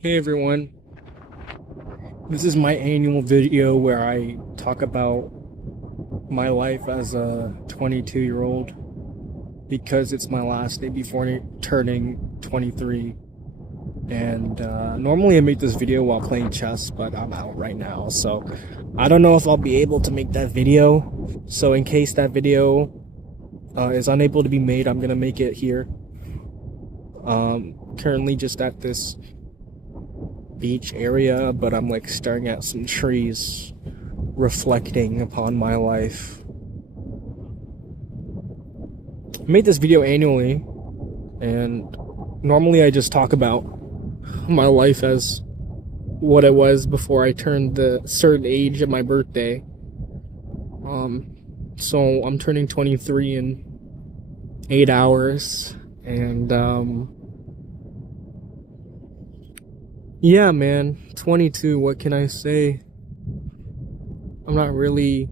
Hey everyone, this is my annual video where I talk about my life as a 22-year-old because it's my last day before turning 23. And normally I make this video while playing chess, but I'm out right now, so I don't know if I'll be able to make that video. So in case that video is unable to be made, I'm gonna make it here. Currently just at this beach area, but I'm like staring at some trees reflecting upon my life. I made this video annually, and normally I just talk about my life as what it was before I turned the certain age at my birthday. So I'm turning 23 in 8 hours, and yeah, man, 22, what can I say? I'm not really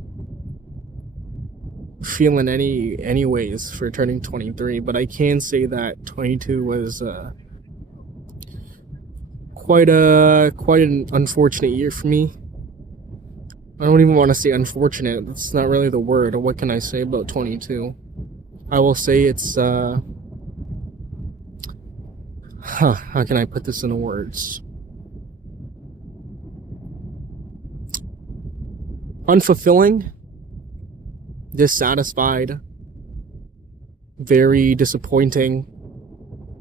feeling anyways for turning 23, but I can say that 22 was quite an unfortunate year for me. I don't even want to say unfortunate. That's not really the word. What can I say about 22? I will say it's how can I put this into words? Unfulfilling, dissatisfied, very disappointing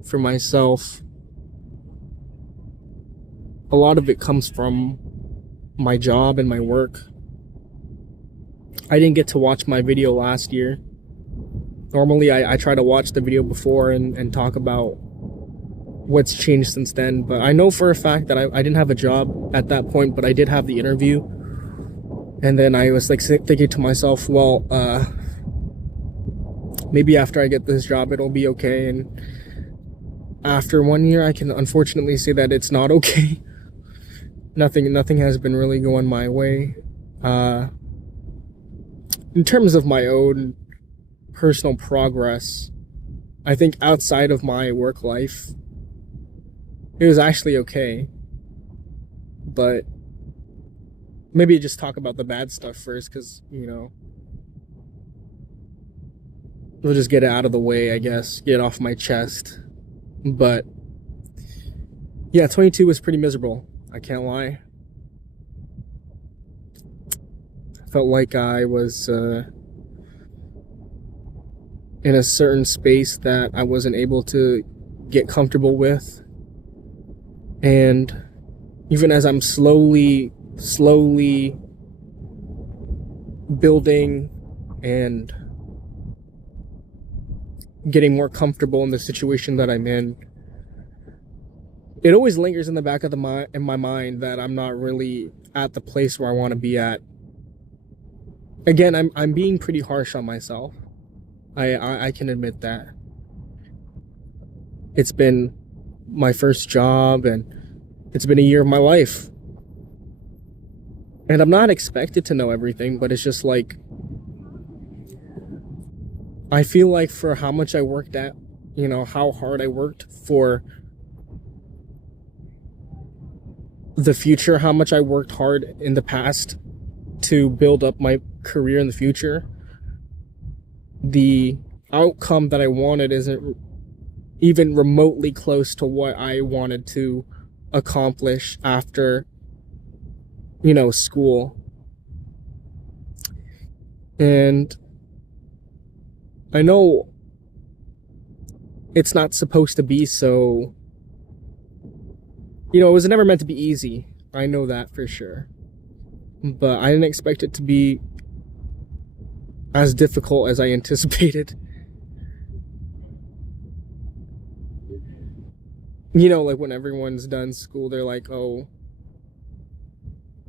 for myself. A lot of it comes from my job and my work. I didn't get to watch my video last year. Normally I try to watch the video before and talk about what's changed since then, but I know for a fact that I didn't have a job at that point, but I did have the interview. And then I was like thinking to myself, well, maybe after I get this job, it'll be okay. And after 1 year, I can unfortunately say that it's not okay. Nothing has been really going my way. In terms of my own personal progress, I think outside of my work life, it was actually okay. But maybe just talk about the bad stuff first, because, we'll just get it out of the way, I guess. Get it off my chest. But yeah, 22 was pretty miserable. I can't lie. I felt like I was in a certain space that I wasn't able to get comfortable with. And even as I'm slowly building and getting more comfortable in the situation that I'm in, it always lingers in the back of in my mind that I'm not really at the place where I want to be at. Again, I'm being pretty harsh on myself. I can admit that. It's been my first job, and it's been a year of my life. And I'm not expected to know everything, but it's just like, I feel like for how much I worked at, how hard I worked for the future, how much I worked hard in the past to build up my career in the future, the outcome that I wanted isn't even remotely close to what I wanted to accomplish after school. And I know it's not supposed to be so, it was never meant to be easy. I know that for sure. But I didn't expect it to be as difficult as I anticipated. Like when everyone's done school, they're like, oh,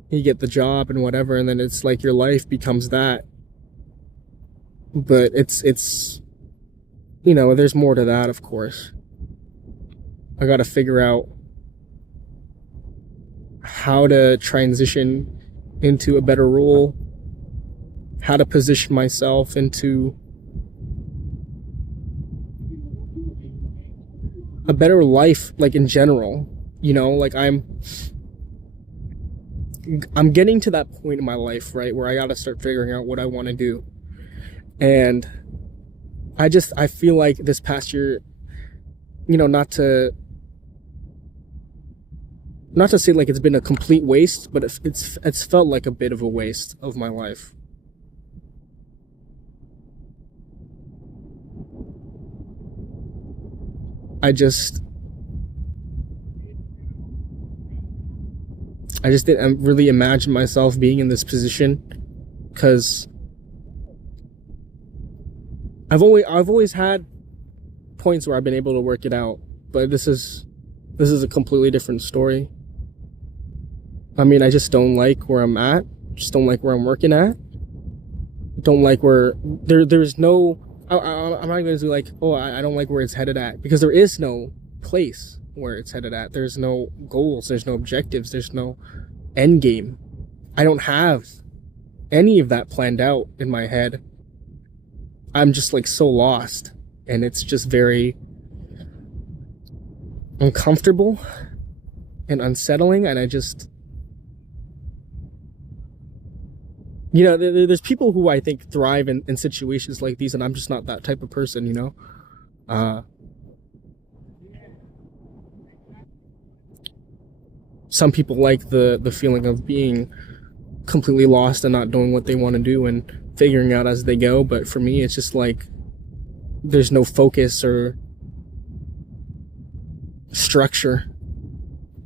you get the job and whatever, and then it's like your life becomes that. But it's there's more to that, of course. I gotta figure out how to transition into a better role, how to position myself into a better life, like in general. Like I'm getting to that point in my life, right, where I got to start figuring out what I want to do. And I feel like this past year, not to say like it's been a complete waste, but it's felt like a bit of a waste of my life. I just didn't really imagine myself being in this position, because I've always had points where I've been able to work it out, but this is a completely different story. I mean, I just don't like where I'm at. Just don't like where I'm working at. Don't like where there's no. I'm not going to be like, oh, I don't like where it's headed at, because there is no place where it's headed at. There's no goals. There's no objectives. There's no end game. I don't have any of that planned out in my head. I'm just like so lost, and it's just very uncomfortable and unsettling. And there's people who I think thrive in situations like these, and I'm just not that type of person. Some people like the feeling of being completely lost and not knowing what they want to do and figuring out as they go. But for me, it's just like there's no focus or structure,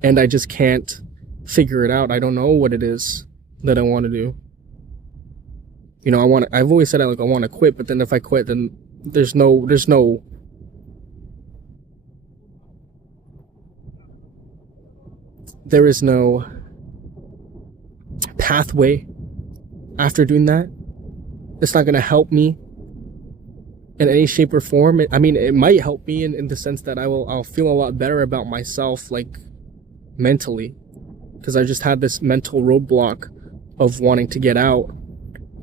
and I just can't figure it out. I don't know what it is that I want to do. I've always said I want to quit, but then if I quit, then there's no there is no pathway after doing that. It's not going to help me in any shape or form. I mean, it might help me in the sense that I'll feel a lot better about myself, like mentally, because I just had this mental roadblock of wanting to get out,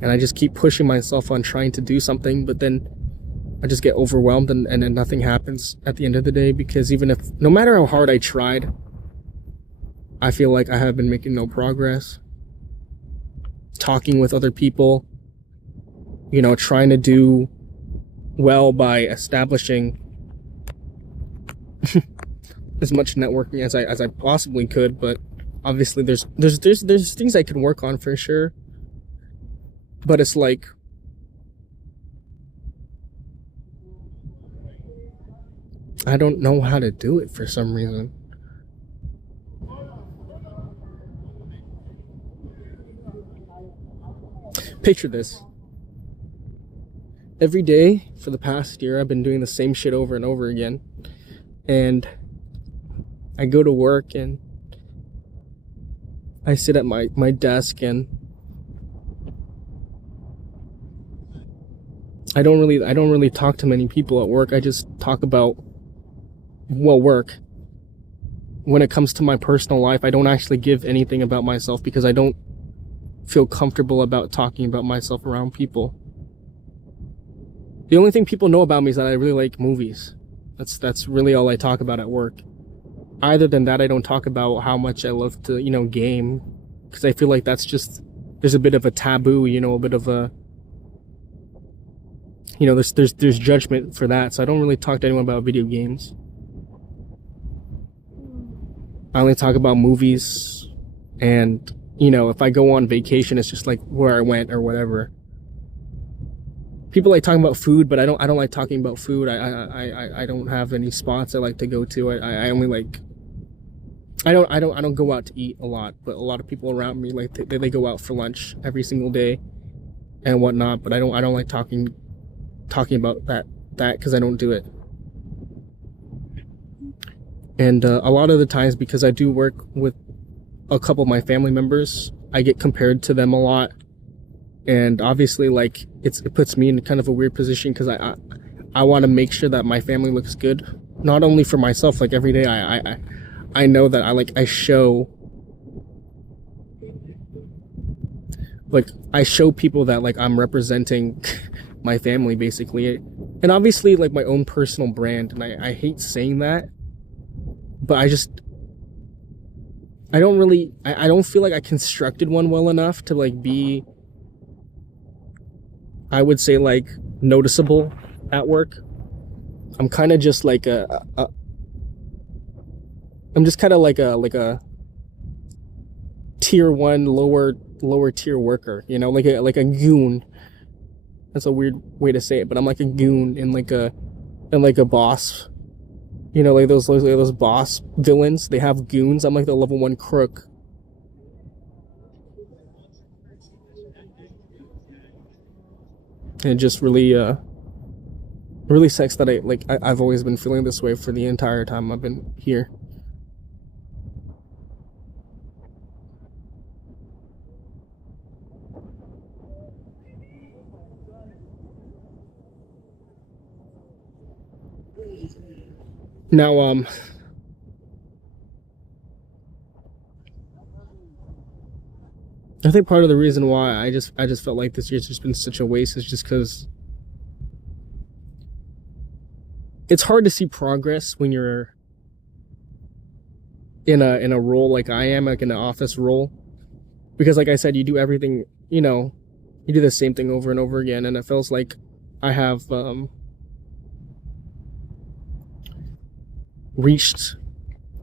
and I just keep pushing myself on trying to do something, but then I just get overwhelmed, and then nothing happens at the end of the day, because no matter how hard I tried, I feel like I have been making no progress. Talking with other people, trying to do well by establishing as much networking as I possibly could, but obviously there's things I can work on for sure. But it's like I don't know how to do it for some reason. Picture this. Every day for the past year, I've been doing the same shit over and over again. And I go to work and I sit at my desk, and I don't really talk to many people at work. I just talk about, work. When it comes to my personal life, I don't actually give anything about myself, because I don't feel comfortable about talking about myself around people. The only thing people know about me is that I really like movies. That's really all I talk about at work. Other than that, I don't talk about how much I love to, game, because I feel like that's just, there's a bit of a taboo, a bit of a, there's judgment for that. So I don't really talk to anyone about video games. I only talk about movies, and if I go on vacation, it's just like where I went or whatever. People like talking about food, but I don't like talking about food. I don't have any spots I like to go to. I only like, I don't go out to eat a lot, but a lot of people around me, like they go out for lunch every single day and whatnot. But I don't like talking about that because I don't do it. And a lot of the times, because I do work with a couple of my family members, I get compared to them a lot. And obviously, like, it puts me in kind of a weird position, because I want to make sure that my family looks good, not only for myself. Like, every day I know that I show people that, like, I'm representing my family, basically. And obviously, like, my own personal brand, and I hate saying that, but I don't feel like I constructed one well enough to like be, I would say, like noticeable at work. I'm kind of just like I'm just kind of like a tier one lower tier worker, you know, like a goon. That's a weird way to say it, but I'm like a goon in like a boss. You know, like those boss villains. They have goons. I'm like the level one crook. And it just really sucks that I've always been feeling this way for the entire time I've been here. Now, I think part of the reason why I just felt like this year's just been such a waste is just because it's hard to see progress when you're in a role like I am, like in an office role, because like I said, you do everything, you know, you do the same thing over and over again, and it feels like I have reached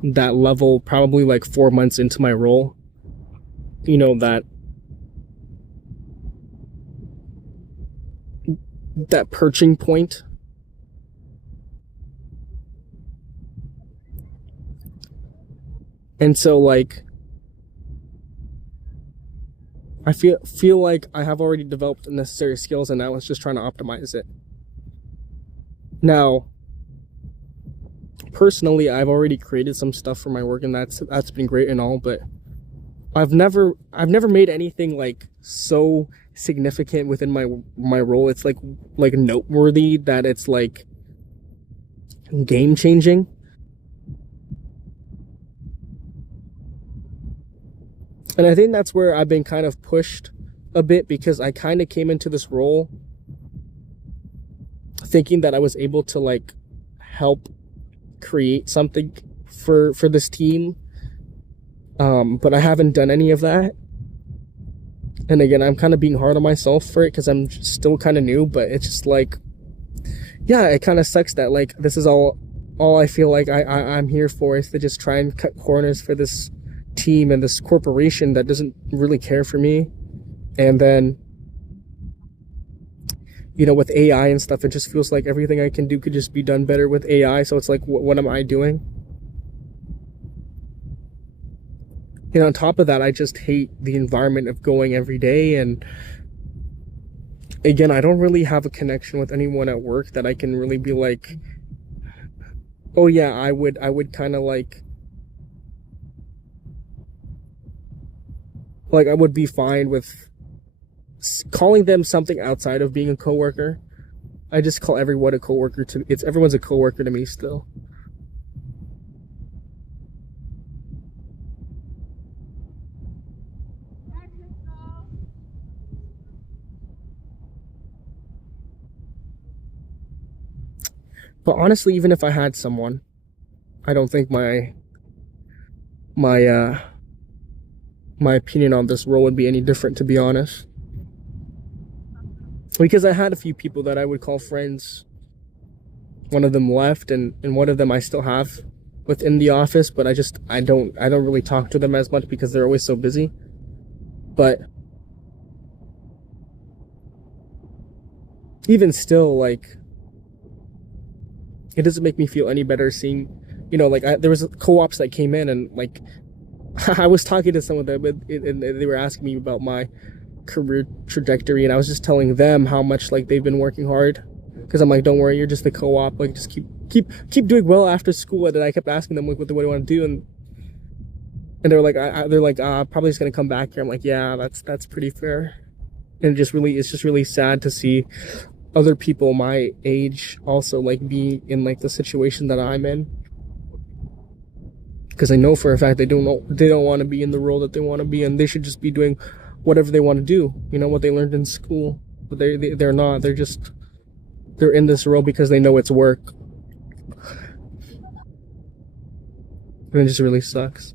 that level probably like 4 months into my role. You know, that perching point. And so like I feel like I have already developed the necessary skills, and now it's just trying to optimize it. Now, personally, I've already created some stuff for my work, and that's been great and all, but I've never made anything like so significant within my role. It's like noteworthy that it's like game changing. And I think that's where I've been kind of pushed a bit, because I kind of came into this role thinking that I was able to like help create something for this team. But I haven't done any of that. And again, I'm kind of being hard on myself for it because I'm still kind of new, but it's just like, yeah, it kind of sucks that like this is all I feel like I'm here for, is to just try and cut corners for this team and this corporation that doesn't really care for me. And then, you know, with AI and stuff, it just feels like everything I can do could just be done better with AI. So it's like, what am I doing? And on top of that, I just hate the environment of going every day. And again, I don't really have a connection with anyone at work that I can really be like, oh yeah, I would kind of like I would be fine with calling them something outside of being a coworker. I just call everyone a coworker to everyone's a coworker to me still. But honestly, even if I had someone, I don't think my my opinion on this role would be any different, to be honest. Because I had a few people that I would call friends. One of them left, and one of them I still have within the office, but I don't really talk to them as much because they're always so busy. But even still, like, it doesn't make me feel any better seeing, you know, like there was co-ops that came in, and like I was talking to some of them, and they were asking me about my career trajectory, and I was just telling them how much like they've been working hard, because I'm like, don't worry, you're just the co-op, like just keep doing well after school. And then I kept asking them like, what do you want to do, and they're like, they're like, probably just gonna come back here. I'm like, yeah, that's pretty fair. And it's just really sad to see other people my age also like be in like the situation that I'm in, because I know for a fact they don't want to be in the role that they want to be in. They should just be doing whatever they want to do, you know, what they learned in school. But they're not. They're in this role because they know it's work, and it just really sucks.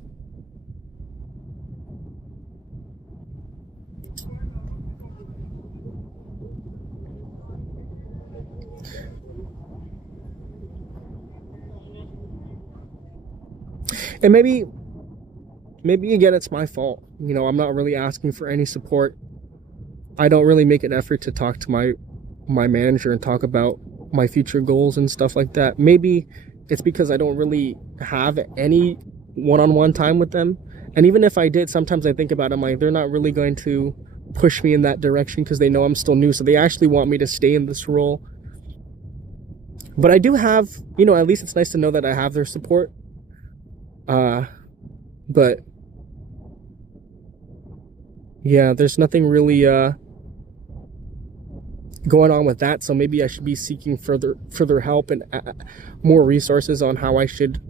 And maybe again it's my fault. You know, I'm not really asking for any support. I don't really make an effort to talk to my manager and talk about my future goals and stuff like that. Maybe it's because I don't really have any one-on-one time with them. And even if I did, sometimes I think about it, I'm like, they're not really going to push me in that direction because they know I'm still new. So they actually want me to stay in this role. But I do have, you know, at least it's nice to know that I have their support. But yeah, there's nothing really going on with that. So maybe I should be seeking further help and more resources on how I should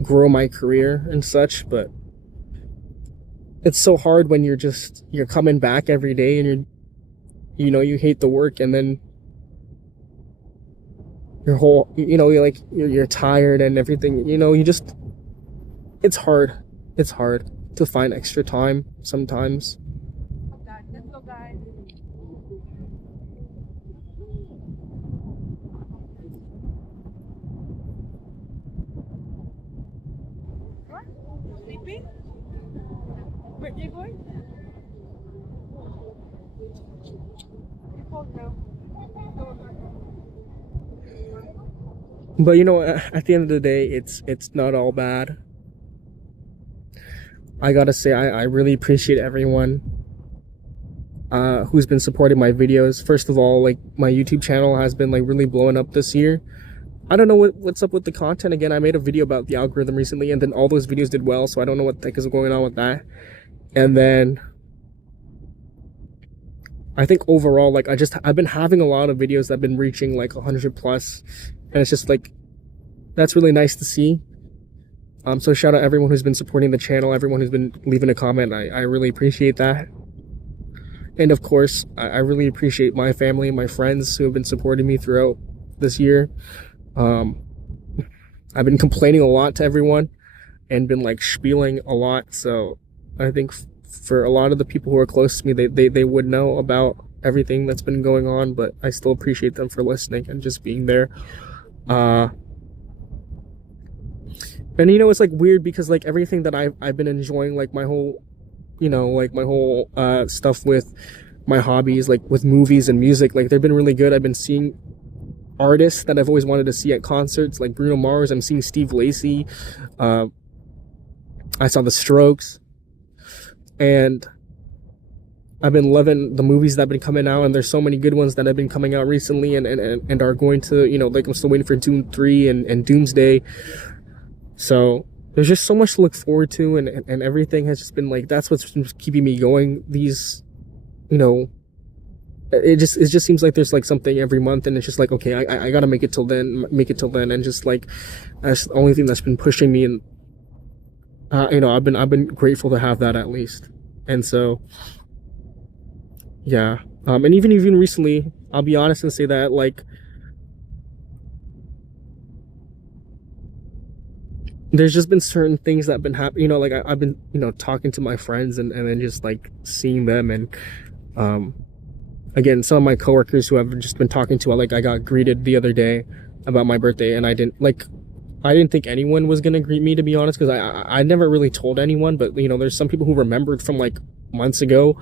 grow my career and such. But it's so hard when you're coming back every day and you hate the work, and then your whole, you're tired and everything, it's hard. It's hard to find extra time sometimes. Let's go, guys. What? Sleeping? Where are you going? You cold now. But at the end of the day, it's not all bad. I gotta say, I really appreciate everyone who's been supporting my videos. First of all, like, my YouTube channel has been like really blowing up this year. I don't know what's up with the content. Again, I made a video about the algorithm recently, and then all those videos did well, so I don't know what the heck is going on with that. And then I think overall, like, I've been having a lot of videos that have been reaching like 100 plus, and it's just like, that's really nice to see. So shout out everyone who's been supporting the channel, everyone who's been leaving a comment. I really appreciate that. And of course, I really appreciate my family and my friends who have been supporting me throughout this year. I've been complaining a lot to everyone and been like spieling a lot. So I think for a lot of the people who are close to me, they would know about everything that's been going on, but I still appreciate them for listening and just being there. And it's like weird because like everything that I've been enjoying, like my whole, stuff with my hobbies, like with movies and music, like they've been really good. I've been seeing artists that I've always wanted to see at concerts, like Bruno Mars. I'm seeing Steve Lacy. I saw The Strokes, and I've been loving the movies that have been coming out, and there's so many good ones that have been coming out recently and are going to, like, I'm still waiting for Doom 3 and Doomsday. So there's just so much to look forward to, and everything has just been like, that's what's been keeping me going. These, it just seems like there's like something every month, and it's just like, okay, I gotta make it till then, and just like, that's the only thing that's been pushing me. And I've been grateful to have that, at least. And so yeah, and even recently, I'll be honest and say that, like, there's just been certain things that have been happening, like I've been, talking to my friends and then just like seeing them. And again, some of my coworkers who I've just been talking to, like, I got greeted the other day about my birthday, and I didn't think anyone was gonna greet me, to be honest, because I never really told anyone. But there's some people who remembered from like months ago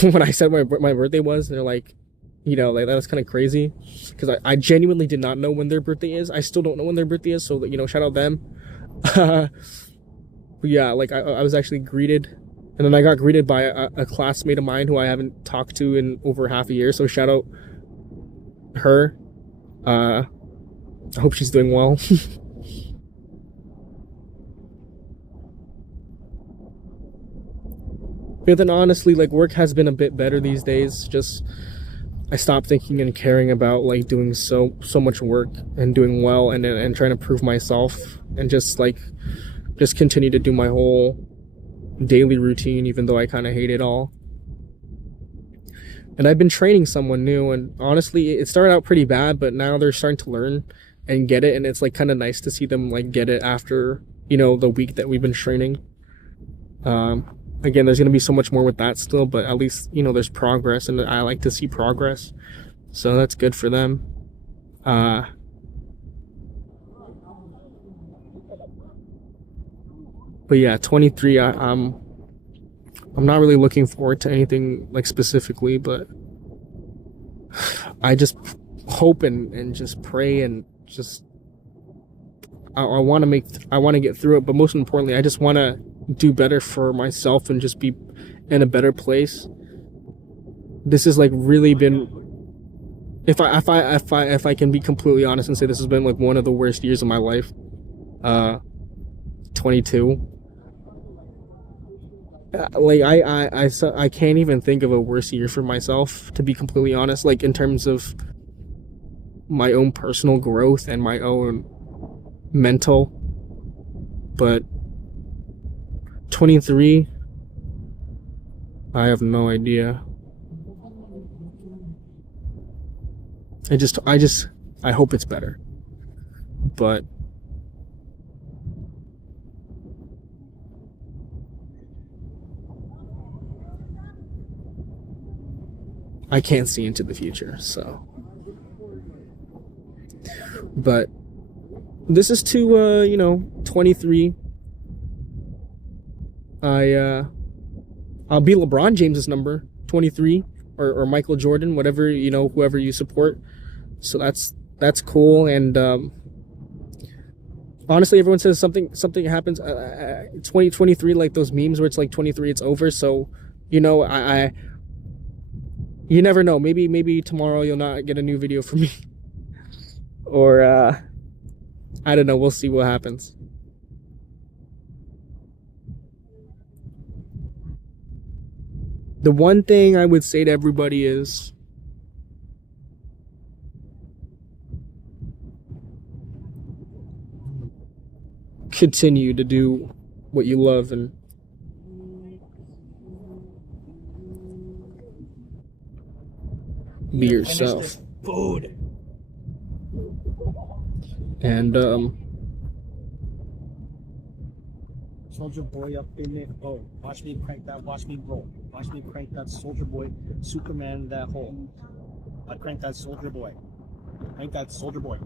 when I said my birthday was. They're like, like, that's kind of crazy, because I genuinely did not know when their birthday is. I still don't know when their birthday is, so shout out them. But yeah, like, I was actually greeted, and then I got greeted by a classmate of mine who I haven't talked to in over half a year, so shout out her. I hope she's doing well. But then honestly, like, work has been a bit better these days. Just, I stopped thinking and caring about like doing so much work and doing well and trying to prove myself, and just continue to do my whole daily routine, even though I kind of hate it all. And I've been training someone new, and honestly, it started out pretty bad, but now they're starting to learn and get it, and it's like kind of nice to see them like get it after the week that we've been training. Again, there's going to be so much more with that still, but at least, there's progress, and I like to see progress. So that's good for them. But yeah, 23. I'm not really looking forward to anything like specifically, but I just hope and just pray and just I want to I want to get through it, but most importantly, I just want to do better for myself and just be in a better place. This has like really been, if I can be completely honest and say this has been like one of the worst years of my life. 22. Like I can't even think of a worse year for myself, to be completely honest. Like in terms of my own personal growth and my own mental, but 23, I have no idea. I hope it's better, but I can't see into the future. So, but this is to 23. I'll be LeBron James's number 23, or Michael Jordan, whatever, whoever you support. So that's cool. And honestly, everyone says something happens 2023, like those memes where it's like 23 it's over. So I you never know, maybe tomorrow you'll not get a new video from me. Or I don't know, we'll see what happens. The one thing I would say to everybody is continue to do what you love and be yourself. Food. And Soldier Boy up in there. Oh, watch me crank that. Watch me roll. Watch me crank that Soldier Boy, Superman that hole. I crank that Soldier Boy. Crank that Soldier Boy.